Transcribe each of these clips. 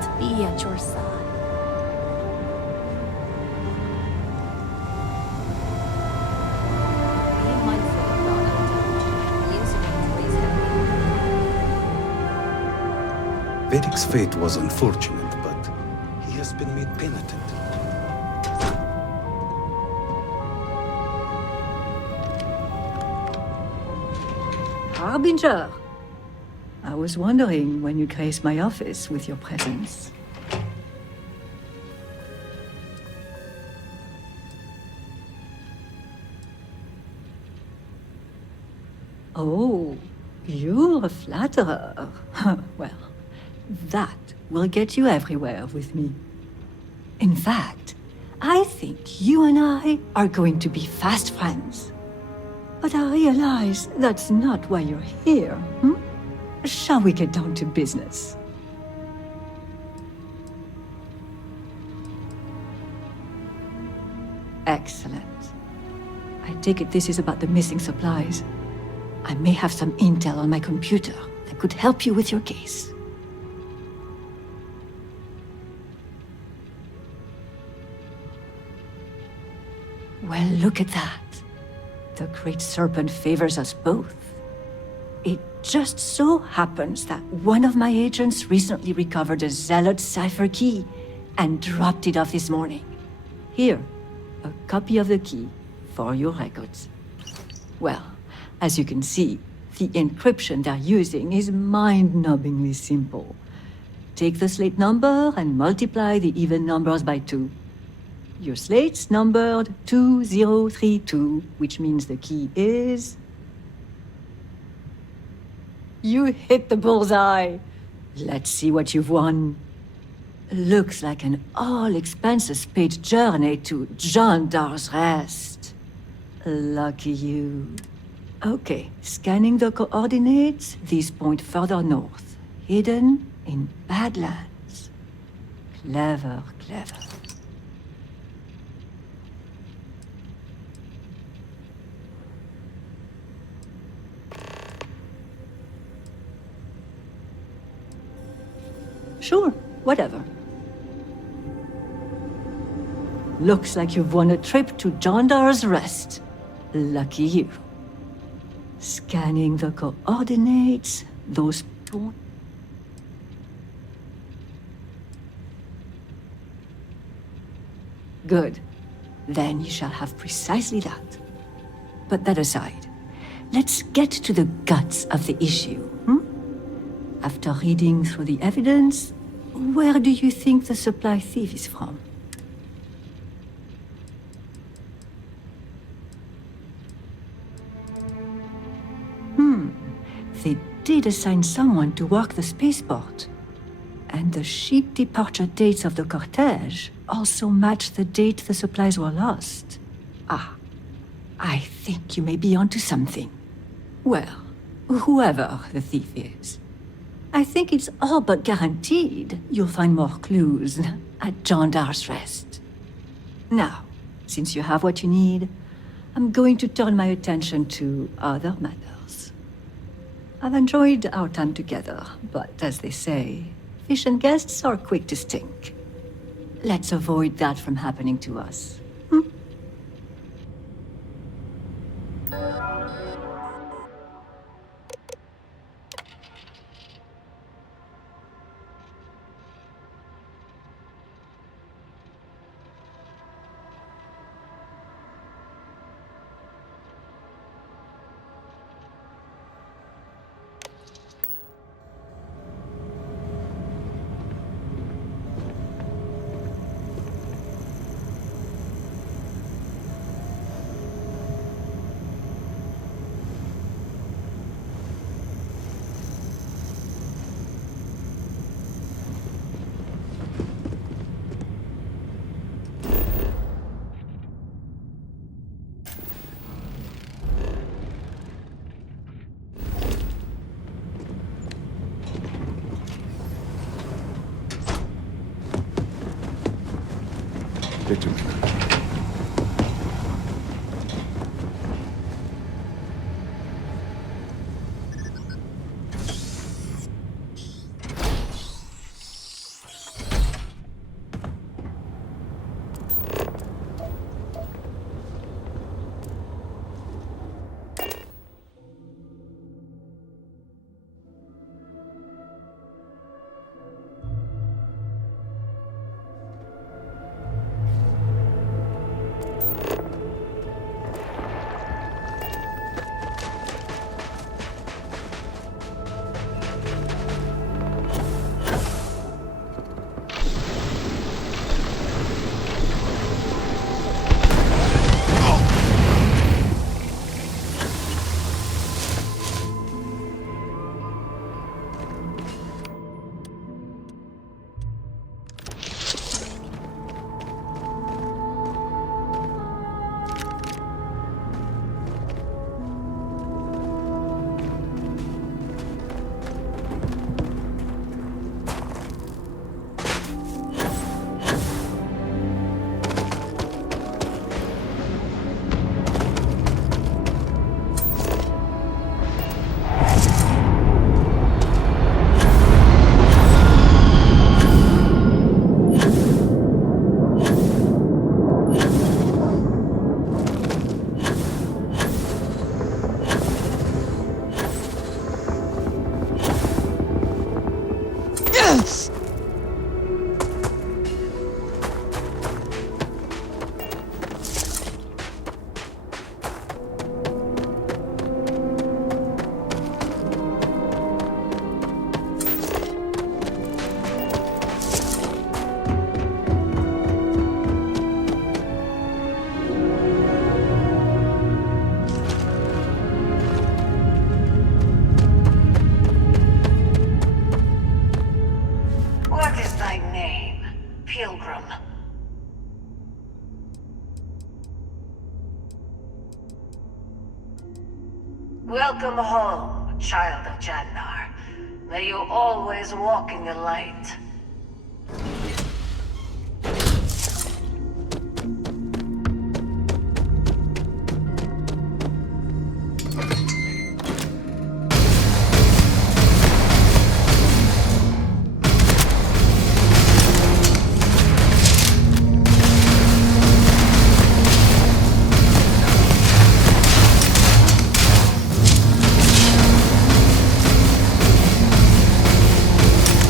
won't be at your side. Be mindful of your language. Use it wisely. Vedic's fate was unfortunate, but he has been made penitent. Harbinger! I was wondering when you'd grace my office with your presence. Oh, you're a flatterer. Well, that will get you everywhere with me. In fact, I think you and I are going to be fast friends. But I realize that's not why you're here, hmm? Shall we get down to business? Excellent. I take it this is about the missing supplies. I may have some intel on my computer that could help you with your case. Well, look at that. The Great Serpent favors us both. It just so happens that one of my agents recently recovered a Zealot cipher key and dropped it off this morning. Here, a copy of the key for your records. Well, as you can see, the encryption they're using is mind-numbingly simple. Take the slate number and multiply the even numbers by 2. Your slate's numbered 2032, which means the key is... You hit the bullseye! Let's see what you've won. Looks like an all-expenses-paid journey to Jandar's Rest. Lucky you. Okay, scanning the coordinates, these point further north, hidden in Badlands. Clever, clever. Sure, whatever. Looks like you've won a trip to Jandar's Rest. Lucky you. Scanning the coordinates, those points. Good. Then you shall have precisely that. Put that aside. Let's get to the guts of the issue, After reading through the evidence, where do you think the supply thief is from? They did assign someone to work the spaceport. And the ship departure dates of the cortege also match the date the supplies were lost. Ah, I think you may be onto something. Well, whoever the thief is, I think it's all but guaranteed you'll find more clues at Jandar's Rest. Now, since you have what you need, I'm going to turn my attention to other matters. I've enjoyed our time together, but as they say, fish and guests are quick to stink. Let's avoid that from happening to us. Bitte. Welcome home, child of Jandar. May you always walk in the light.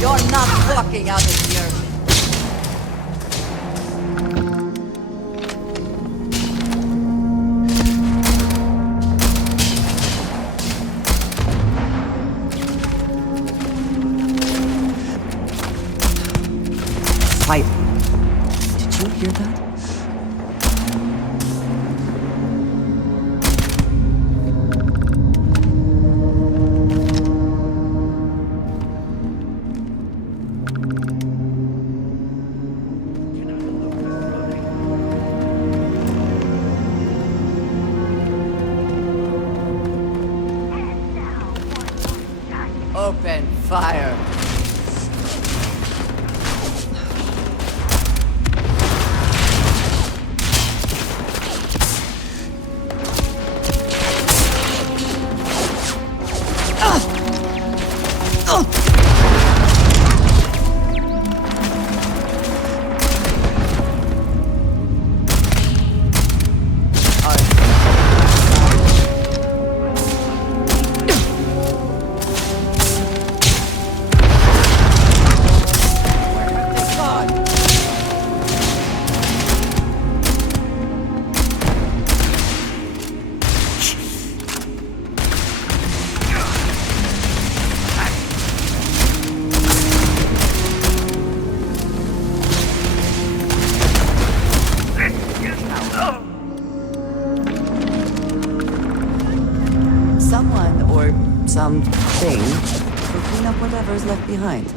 You're not walking out of here. Fire. Did you hear that? Open fire. Someone or something will clean up whatever's left behind.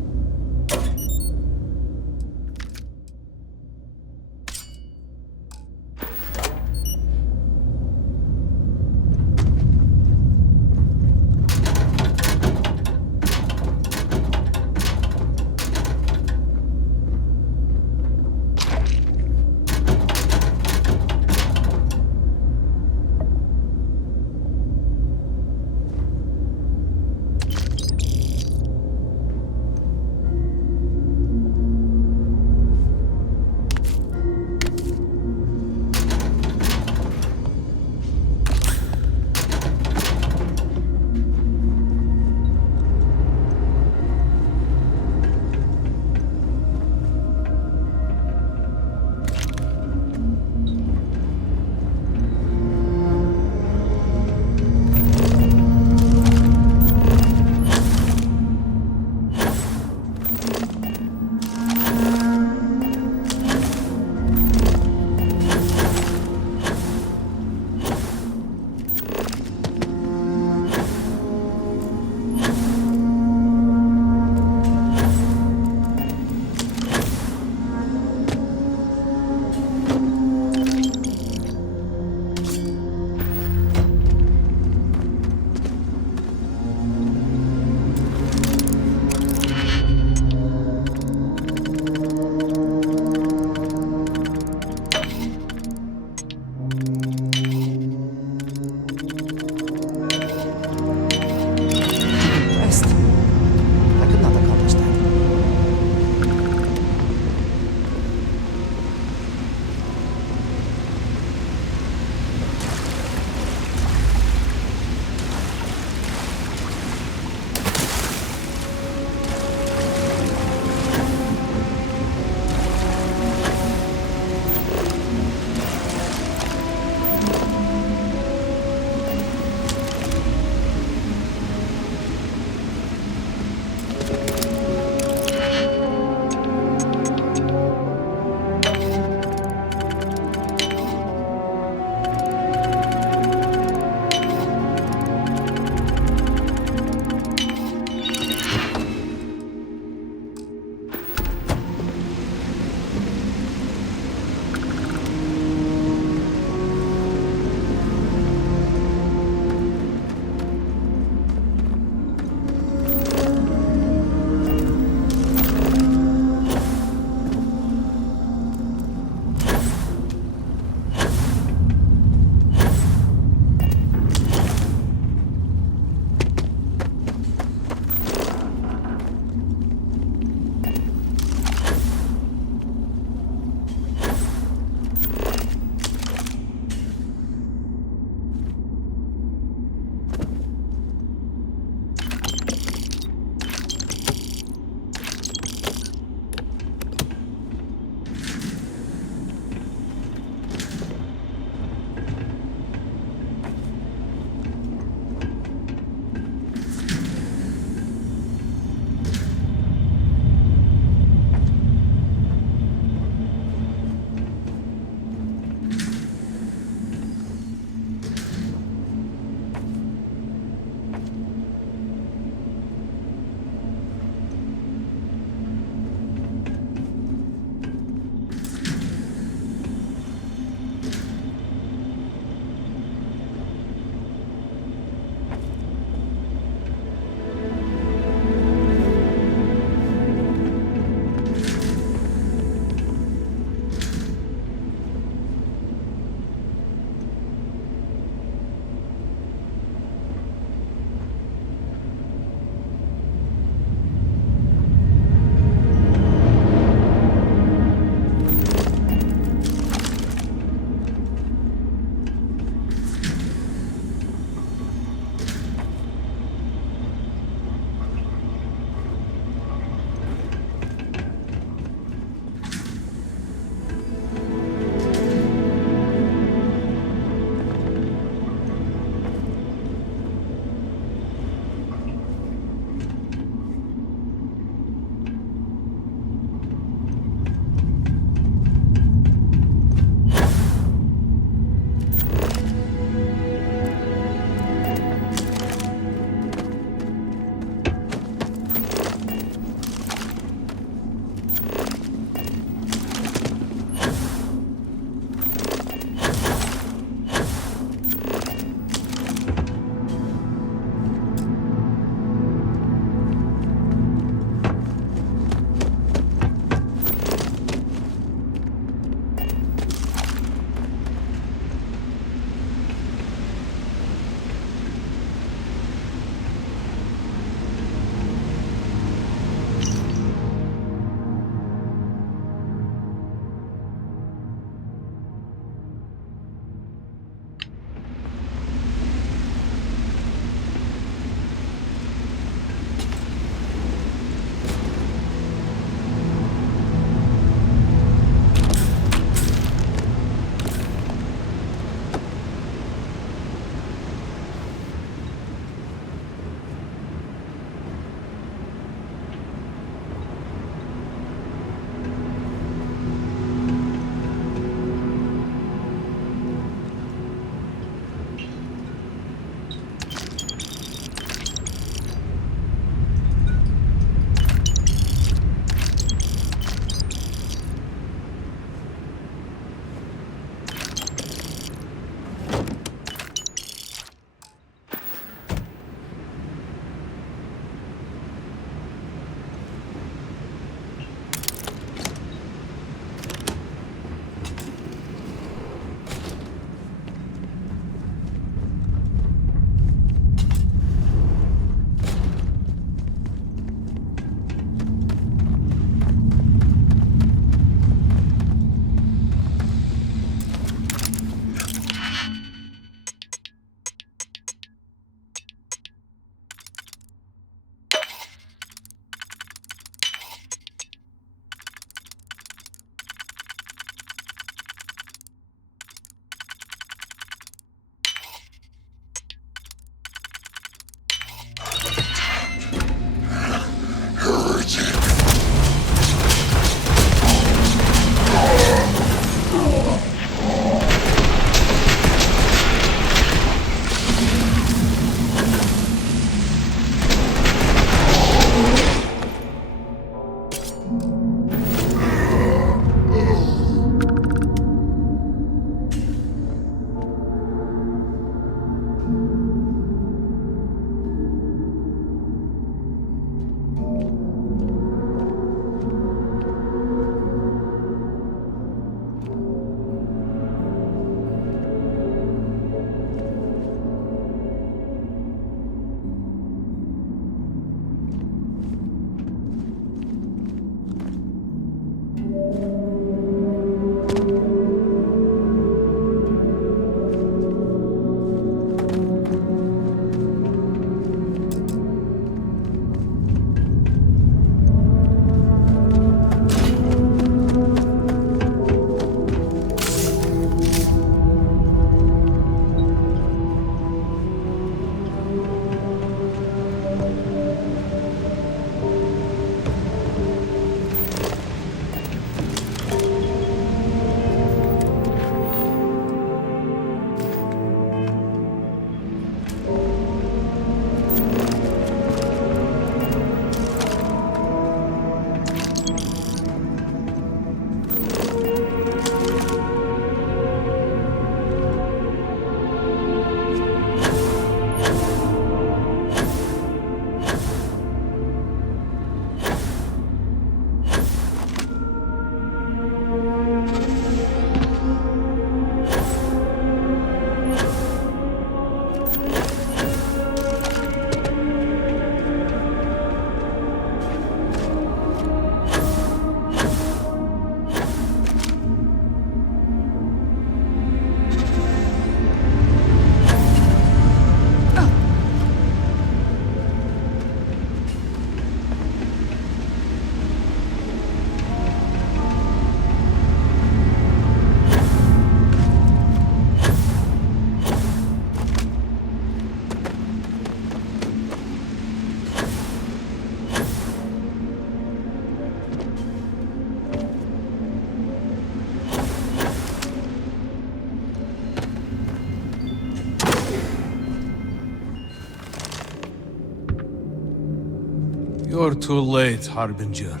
You're too late, Harbinger.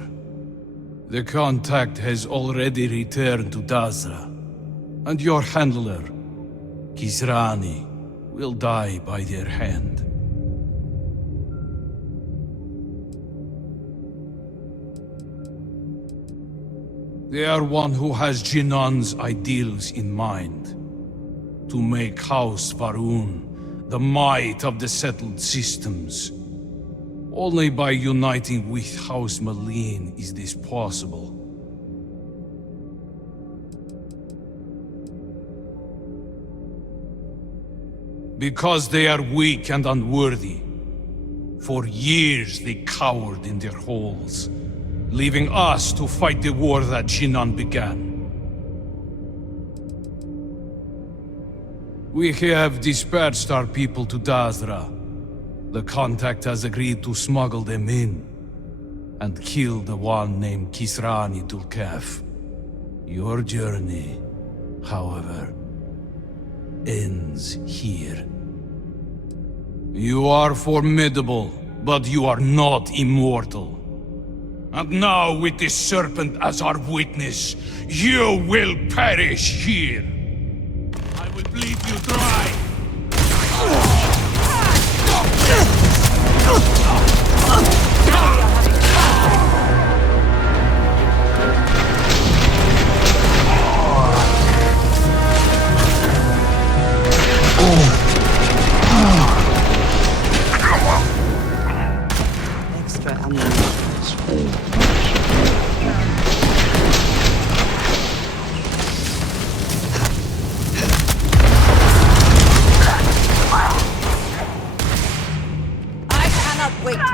The contact has already returned to Dazra, and your handler, Kisrani, will die by their hand. They are one who has Jinan's ideals in mind. To make House Varun the might of the settled systems. Only by uniting with House Malin is this possible. Because they are weak and unworthy. For years they cowered in their holes, leaving us to fight the war that Jinan began. We have dispatched our people to Dazra. The contact has agreed to smuggle them in and kill the one named Kisrani Dulkef. Your journey, however, ends here. You are formidable, but you are not immortal. And now, with this serpent as our witness, you will perish here. I will bleed you dry. Extra ammunition. I cannot wait.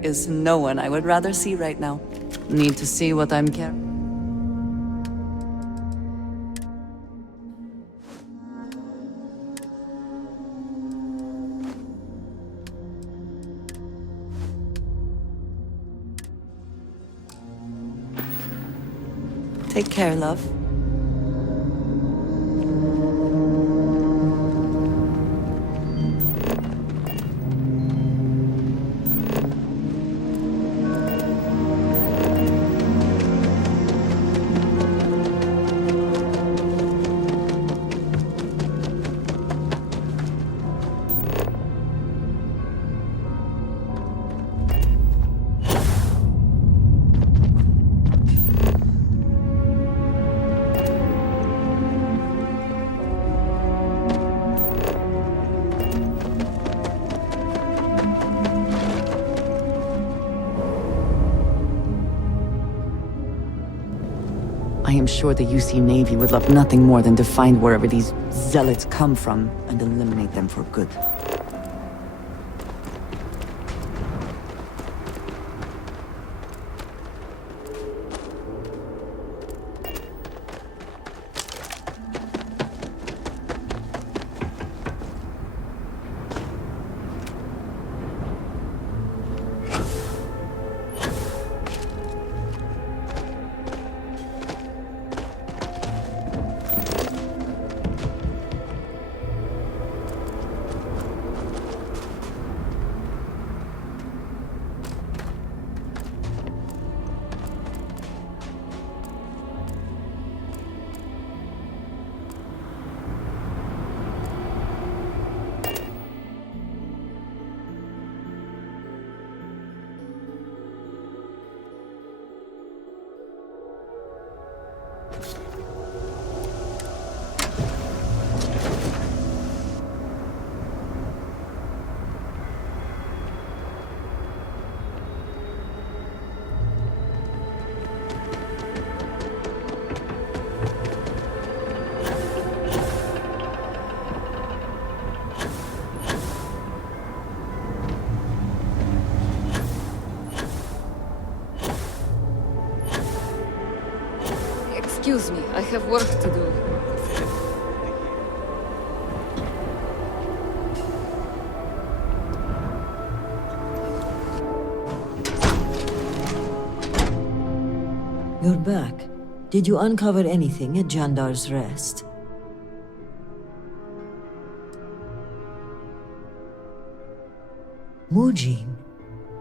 There is no one I would rather see right now. Need to see what I'm carrying. Take care, love. I am sure the UC Navy would love nothing more than to find wherever these zealots come from and eliminate them for good. Excuse me, I have work to do. You're back. Did you uncover anything at Jandar's Rest? Mujin?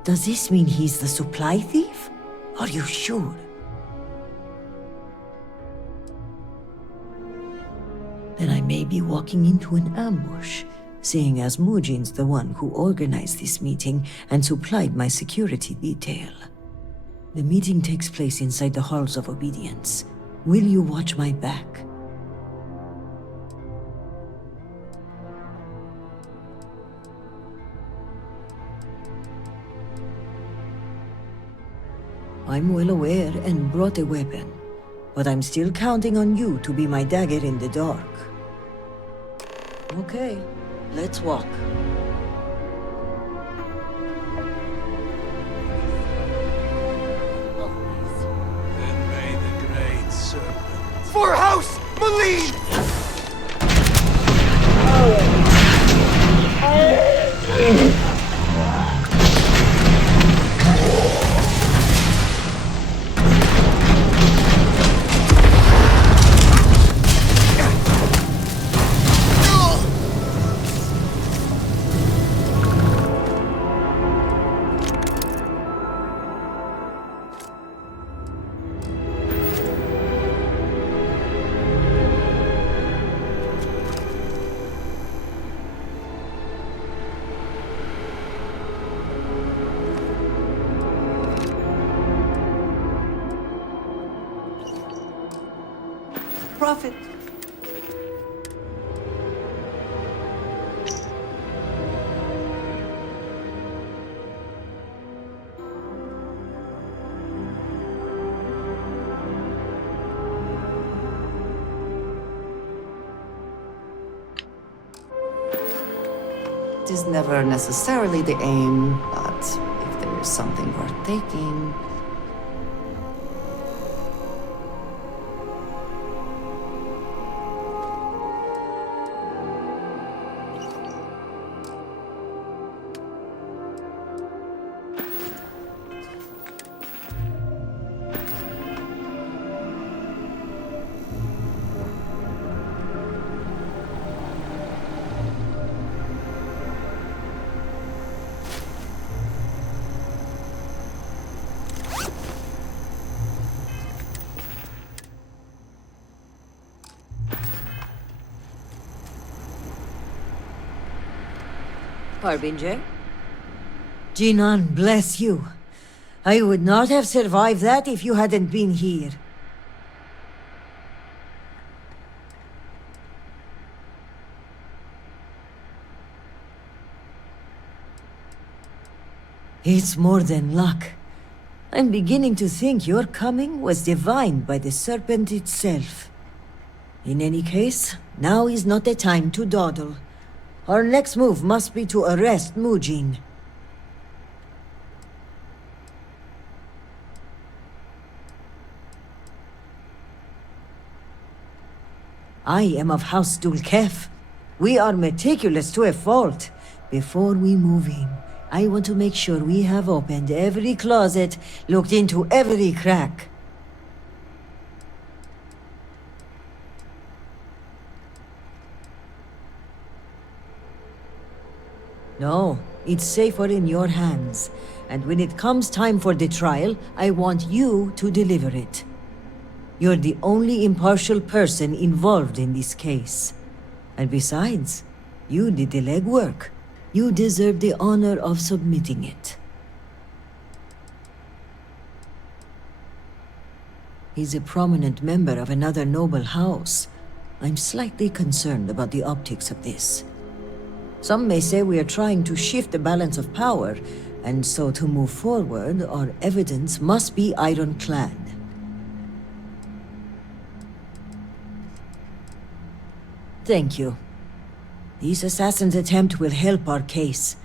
Does this mean he's the supply thief? Are you sure? Then I may be walking into an ambush, seeing as Mujin's the one who organized this meeting and supplied my security detail. The meeting takes place inside the Halls of Obedience. Will you watch my back? I'm well aware and brought a weapon, but I'm still counting on you to be my dagger in the dark. Okay, let's walk. Then may the great serpent. For House Malene! Prophet. It is never necessarily the aim, but if there Something worth taking. Harbinger? Jinan, bless you. I would not have survived that if you hadn't been here. It's more than luck. I'm beginning to think your coming was divined by the serpent itself. In any case, now is not the time to dawdle. Our next move must be to arrest Mujin. I am of House Dulkef. We are meticulous to a fault. Before we move in, I want to make sure we have opened every closet, looked into every crack. No, it's safer in your hands. And when it comes time for the trial, I want you to deliver it. You're the only impartial person involved in this case. And besides, you did the legwork. You deserve the honor of submitting it. He's a prominent member of another noble house. I'm slightly concerned about the optics of this. Some may say we are trying to shift the balance of power, and so to move forward, our evidence must be ironclad. Thank you. This assassin's attempt will help our case,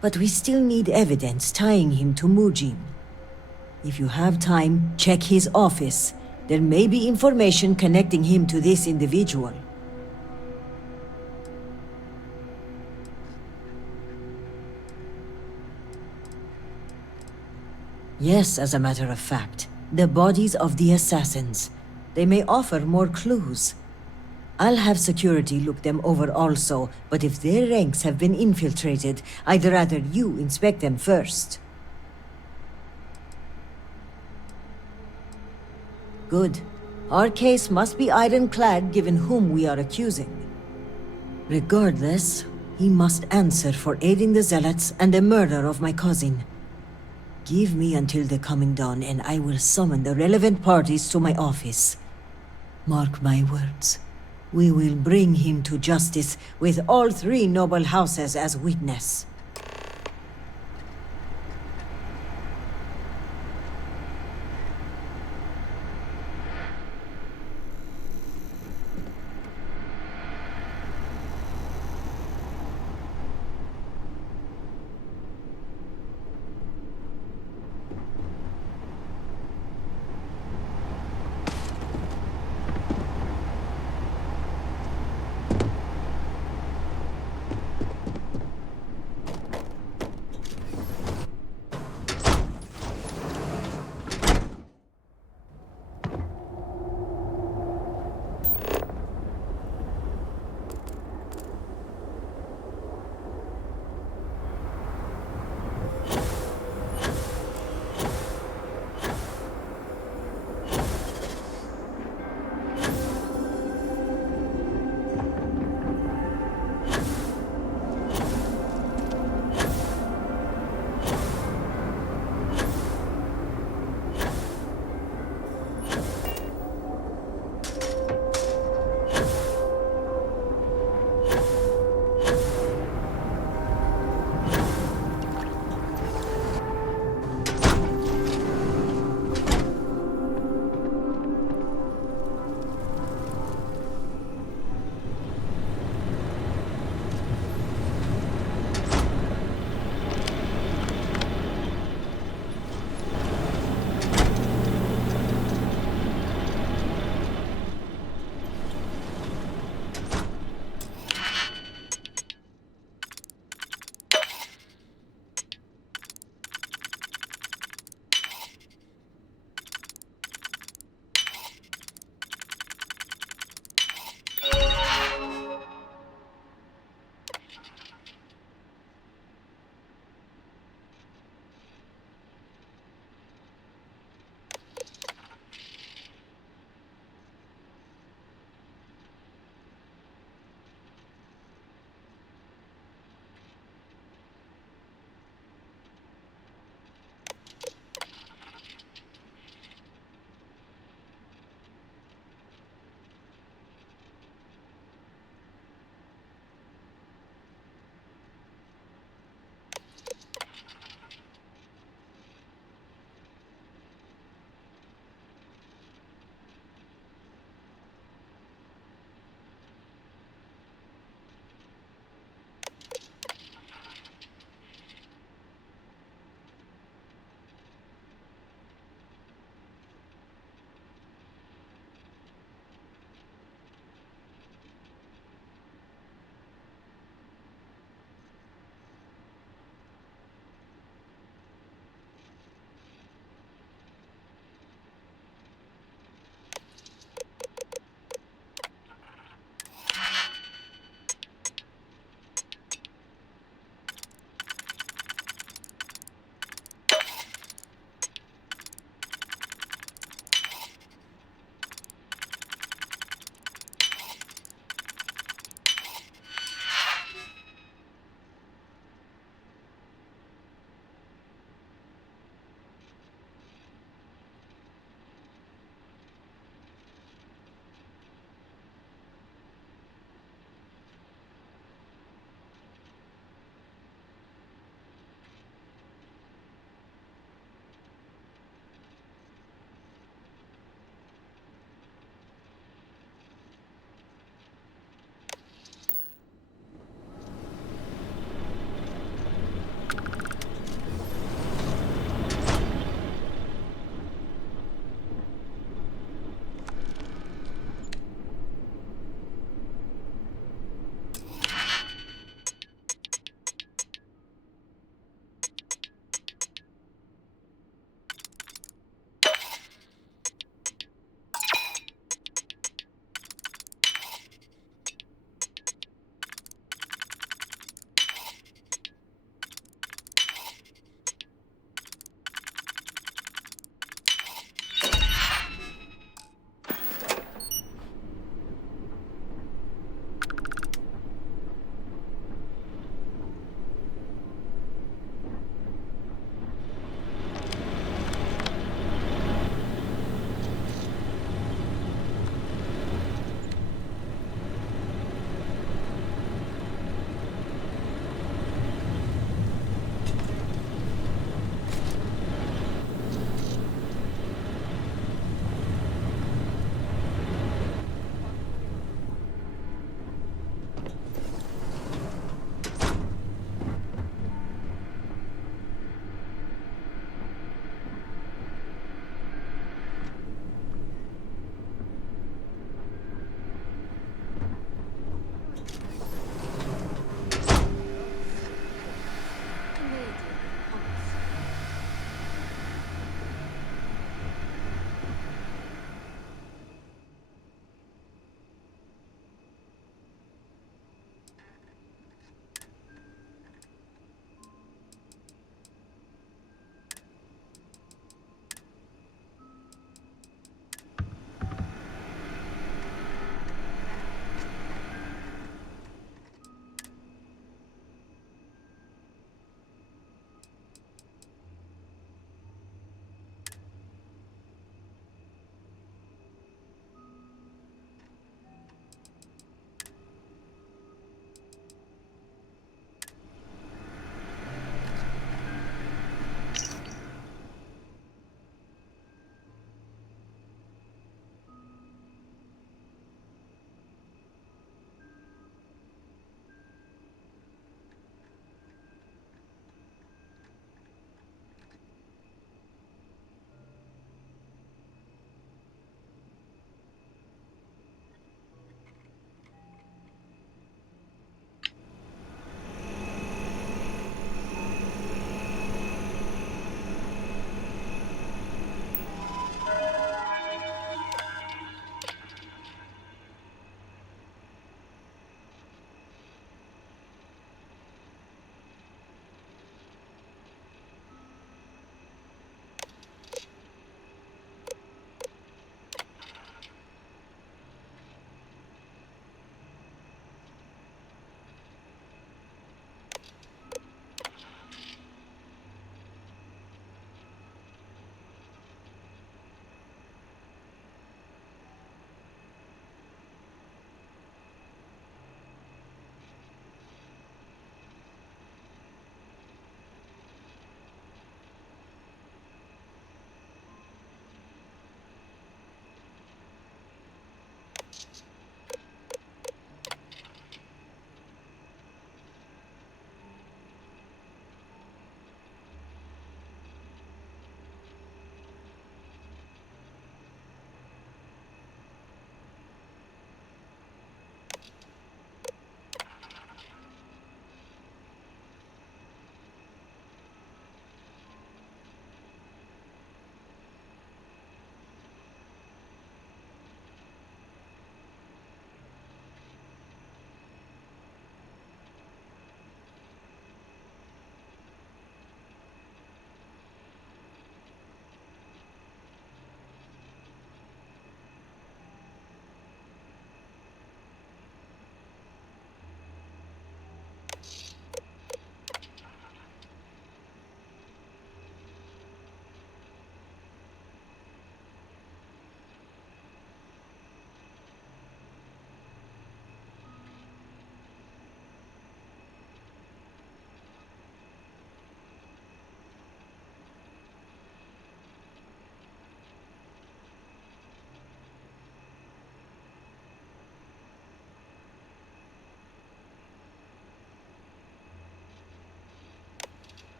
but we still need evidence tying him to Mujin. If you have time, check his office. There may be information connecting him to this individual. Yes, as a matter of fact. The bodies of the assassins. They may offer more clues. I'll have security look them over also, but if their ranks have been infiltrated, I'd rather you inspect them first. Good. Our case must be ironclad given whom we are accusing. Regardless, he must answer for aiding the Zealots and the murder of my cousin. Give me until the coming dawn and I will summon the relevant parties to my office. Mark my words. We will bring him to justice with all three noble houses as witness.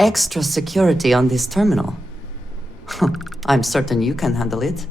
extra security on this terminal. I'm certain you can handle it.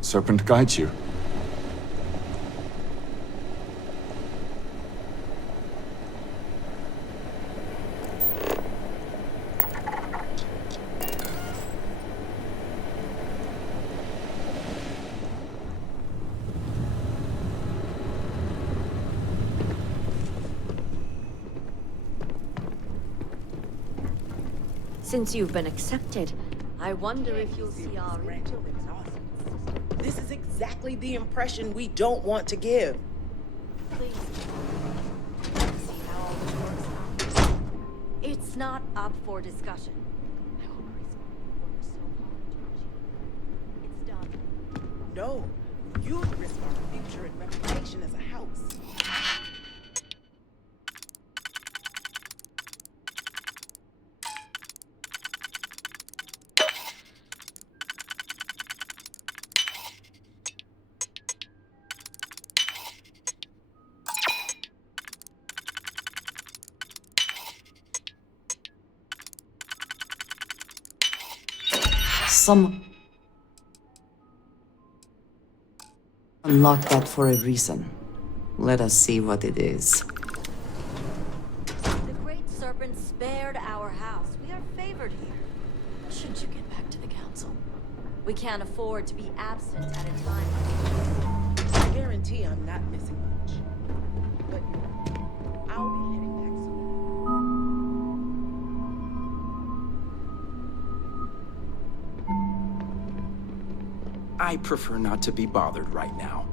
Serpent guides you. Since you've been accepted, I wonder if you'll see our This is exactly the impression we don't want to give. Please. See how all this works out. It's not up for discussion. I hope work so hard, It's done. No, you'd risk our future and reputation as a house. Some unlocked that for a reason. Let us see what it is. The Great Serpent spared our house. We are favored here. Shouldn't you get back to the council? We can't afford to be absent at a time like this. I guarantee I'm not missing much. But I'll be heading back soon. I prefer not to be bothered right now.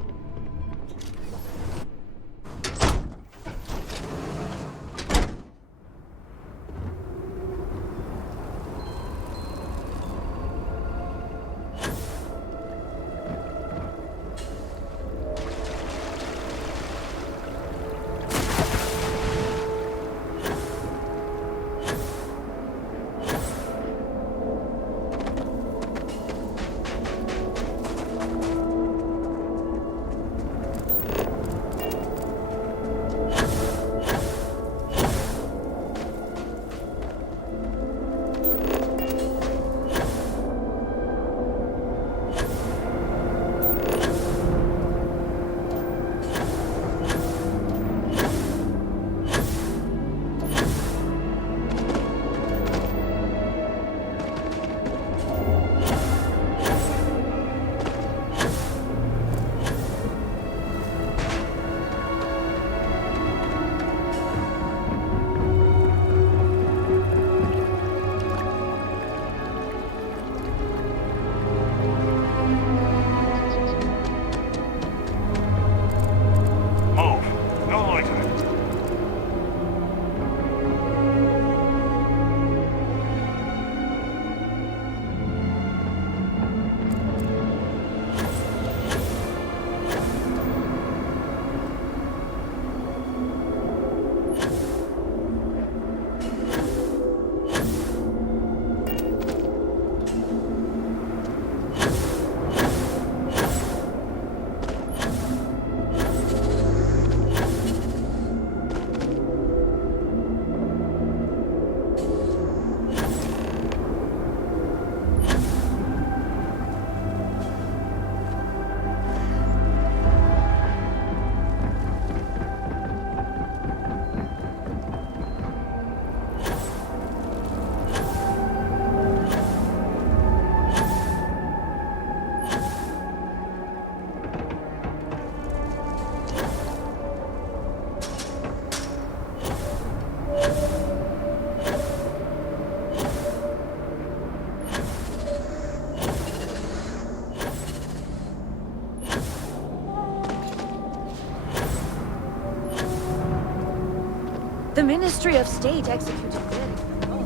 The Ministry of State executed verdicts for all.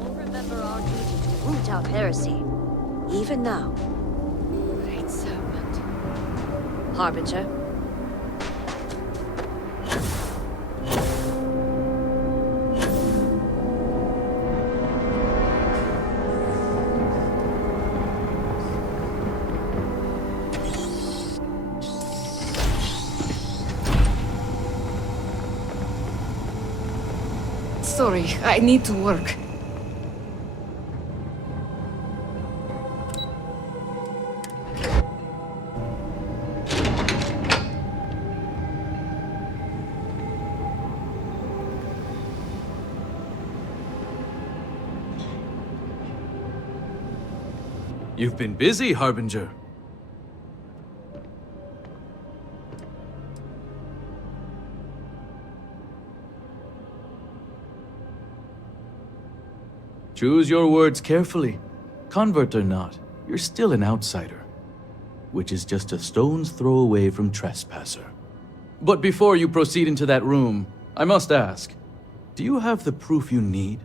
All remember our duty to root out heresy, even now. Great serpent. Harbinger. Sorry, I need to work. You've been busy, Harbinger. Choose your words carefully. Convert or not, you're still an outsider. Which is just a stone's throw away from trespasser. But before you proceed into that room, I must ask, do you have the proof you need?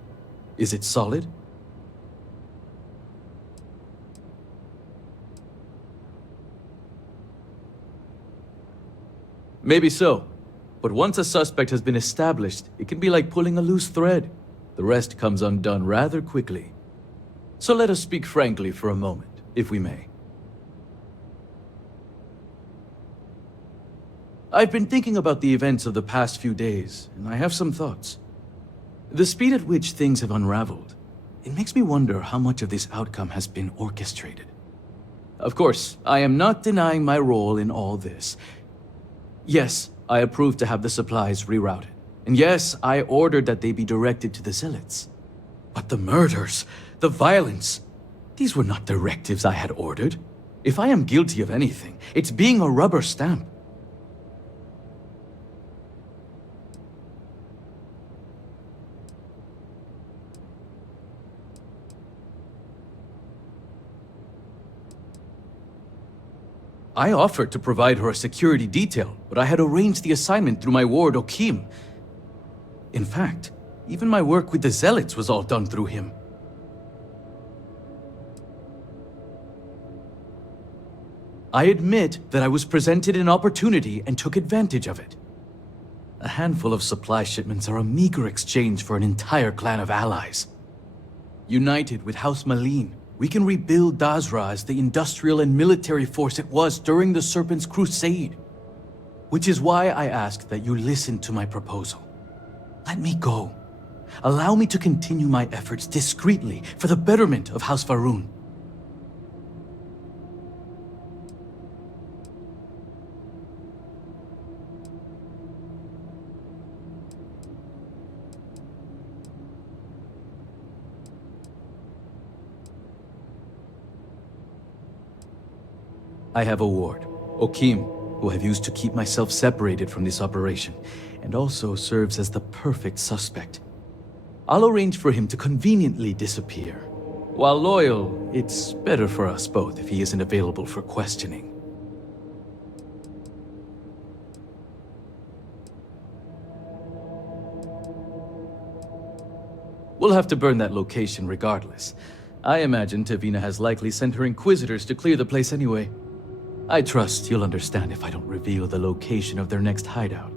Is it solid? Maybe so. But once a suspect has been established, it can be like pulling a loose thread. The rest comes undone rather quickly. So let us speak frankly for a moment, if we may. I've been thinking about the events of the past few days, and I have some thoughts. The speed at which things have unraveled, it makes me wonder how much of this outcome has been orchestrated. Of course, I am not denying my role in all this. Yes, I approved to have the supplies rerouted. And yes, I ordered that they be directed to the Zealots. But the murders, the violence, these were not directives I had ordered. If I am guilty of anything, it's being a rubber stamp. I offered to provide her a security detail, but I had arranged the assignment through my ward, Okim. In fact, even my work with the Zealots was all done through him. I admit that I was presented an opportunity and took advantage of it. A handful of supply shipments are a meager exchange for an entire clan of allies. United with House Malin, we can rebuild Dazra as the industrial and military force it was during the Serpent's Crusade. Which is why I ask that you listen to my proposal. Let me go. Allow me to continue my efforts discreetly for the betterment of House Varun. I have a ward, Okim, who I've used to keep myself separated from this operation, and also serves as the perfect suspect. I'll arrange for him to conveniently disappear. While loyal, it's better for us both if he isn't available for questioning. We'll have to burn that location regardless. I imagine Tavina has likely sent her inquisitors to clear the place anyway. I trust you'll understand if I don't reveal the location of their next hideout.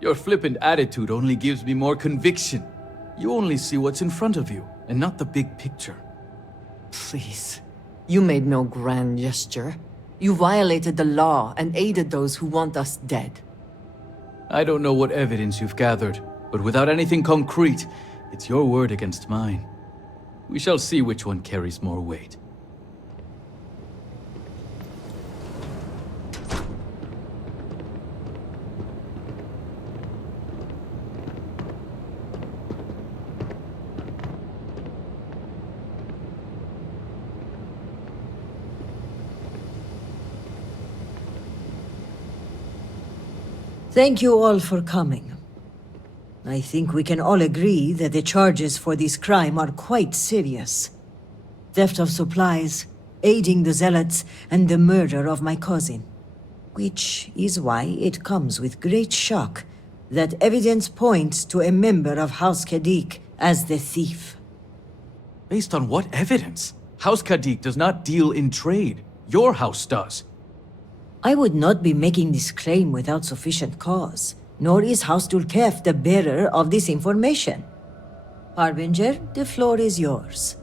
Your flippant attitude only gives me more conviction. You only see what's in front of you, and not the big picture. Please. You made no grand gesture. You violated the law and aided those who want us dead. I don't know what evidence you've gathered, but without anything concrete, it's your word against mine. We shall see which one carries more weight. Thank you all for coming. I think we can all agree that the charges for this crime are quite serious. theft of supplies, aiding the zealots, and the murder of my cousin. Which is why it comes with great shock that evidence points to a member of House Kadik as the thief. Based on what evidence? House Kadik does not deal in trade. Your house does. I would not be making this claim without sufficient cause, nor is House Dulkef the bearer of this information. Harbinger, the floor is yours.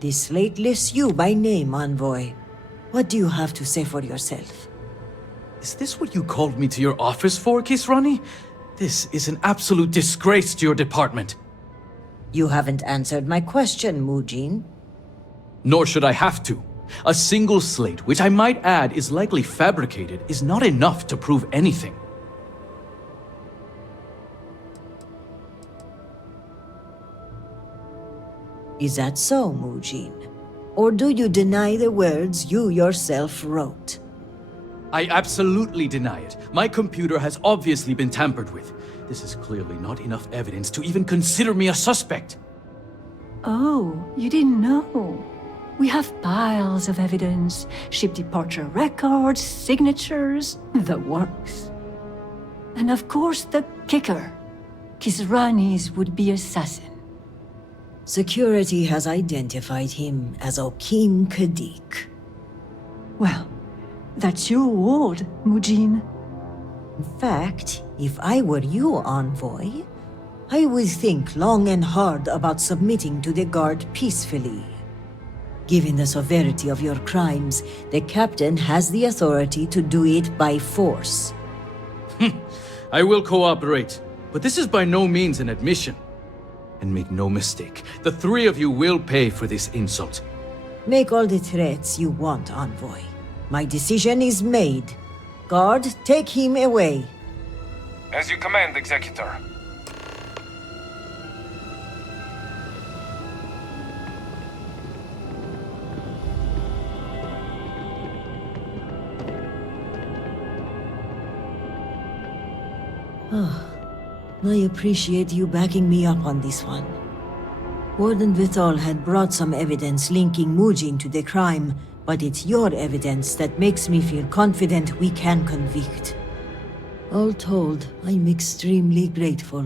This slate lists you by name, Envoy. What do you have to say for yourself? Is this what you called me to your office for, Kisrani? This is an absolute disgrace to your department. You haven't answered my question, Mujin. Nor should I have to. A single slate, which I might add is likely fabricated, is not enough to prove anything. Is that so, Mujin? Or do you deny the words you yourself wrote? I absolutely deny it. My computer has obviously been tampered with. This is clearly not enough evidence to even consider me a suspect. Oh, you didn't know. We have piles of evidence, ship departure records, signatures, the works. And of course the kicker, Kisrani's would-be assassin. Security has identified him as Okim Kadik. Well, that's your ward, Mujin. In fact, if I were you, Envoy, I would think long and hard about submitting to the Guard peacefully. Given the severity of your crimes, the Captain has the authority to do it by force. I will cooperate, but this is by no means an admission. And make no mistake, the three of you will pay for this insult. Make all the threats you want, Envoy. My decision is made. Guard, take him away. As you command, Executor. I appreciate you backing me up on this one. Warden Vithal had brought some evidence linking Mujin to the crime, but it's your evidence that makes me feel confident we can convict. All told, I'm extremely grateful.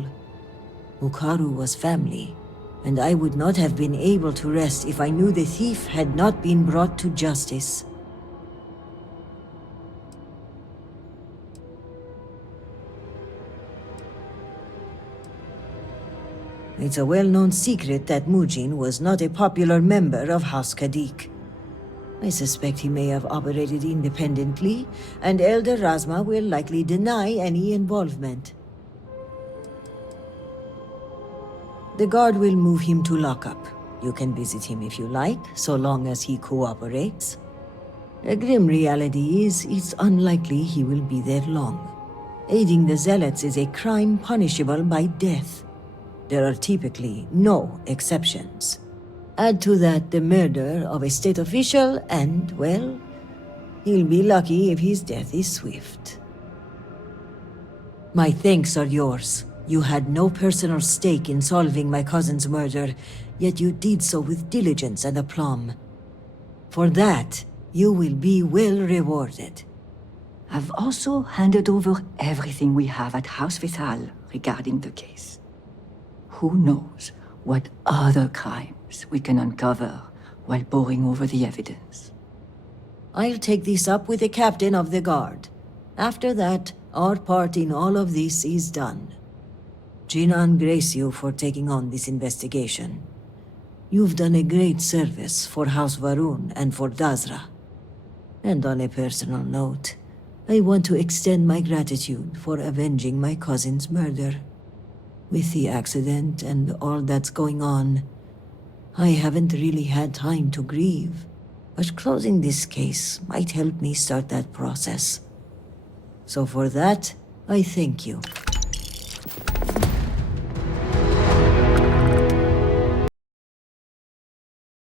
Ukaru was family, and I would not have been able to rest if I knew the thief had not been brought to justice. It's a well-known secret that Mujin was not a popular member of House Kadik. I suspect he may have operated independently, and Elder Razma will likely deny any involvement. The guard will move him to lockup. You can visit him if you like, so long as he cooperates. A grim reality is, it's unlikely he will be there long. Aiding the Zealots is a crime punishable by death. There are typically no exceptions. Add to that the murder of a state official and, well, he'll be lucky if his death is swift. My thanks are yours. You had no personal stake in solving my cousin's murder, yet you did so with diligence and aplomb. For that, you will be well rewarded. I've also handed over everything we have at House Vithal regarding the case. Who knows what other crimes we can uncover while poring over the evidence. I'll take this up with the captain of the guard. After that, our part in all of this is done. Jinan grace you for taking on this investigation. You've done a great service for House Varun and for Dazra. And on a personal note, I want to extend my gratitude for avenging my cousin's murder. With the accident and all that's going on, I haven't really had time to grieve, but closing this case might help me start that process. So for that, I thank you.